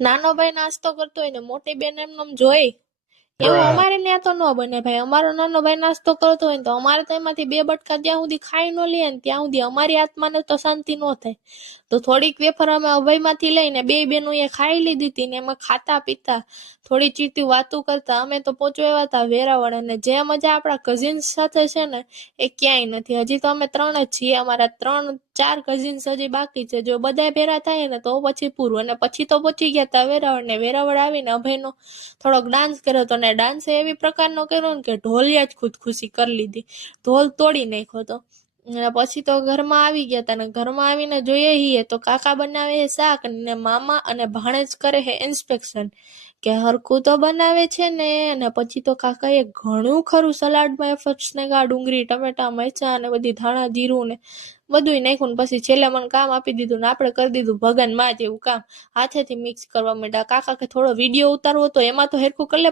નાનો ભાઈ નાસ્તો કરતો હોય ને મોટી બેન એમને જોઈ એવું અમારે ત્યાં તો ન બને ભાઈ. અમારો નાનો ભાઈ નાસ્તો કરતો હોય ને તો અમારે તો એમાંથી બે બટકા જ્યાં સુધી ખાઈ ન લઈએ ને ત્યાં સુધી અમારી આત્માને તો શાંતિ ન થાય. તો થોડીક વેફર અમે અભયમાંથી લઈને બે બેનું એ ખાઈ લીધી હતી ને એમાં ખાતા પીતા થોડી ચીતી વાતું કરતા અમે તો પહોંચવા આવ્યા હતા વેરાવળ. અને જે મજા આપણા કઝિન્સ સાથે છે ને એ ક્યાંય નથી. હજી તો અમે 3 જ છીએ, અમારા 3-4 કઝિન્સ હજી બાકી છે. જો બધા ભેરા થાય ને તો પછી પૂરું. અને પછી તો પહોંચી ગયા હતા વેરાવળ. ને વેરાવળ આવીને અભયનો થોડોક ડાન્સ કર્યો હતો. ને ડાન્સ એવી પ્રકારનો કર્યો ને કે ઢોલિયા જ ખુદખુશી કરી લીધી, ઢોલ તોડી નાખ્યો હતો. અને પછી તો ઘરમાં આવી ગયા હતા. ને ઘરમાં આવીને જોઈએ હીએ તો કાકા બનાવે છે શાક ને મામા અને ભાણેજ કરે છે ઇન્સ્પેક્શન કે હરખું તો બનાવે છે ને. અને પછી તો કાકાએ ઘણું ખરું સલાડમાં એફર્ટ્સ નાખ્યા, ડુંગળી ટમેટા મરચાં અને બધી ધાણા જીરું ને બધુંય નાખ્યું. ને પછી છેલ્લે મને કામ આપી દીધું ને આપણે કરી દીધું ભગન માં જેવું કામ, હાથેથી મિક્સ કરવા માંડ્યા. કાકા કે થોડો વિડીયો ઉતારવો તો એમાં તો હેરખું કરી લે.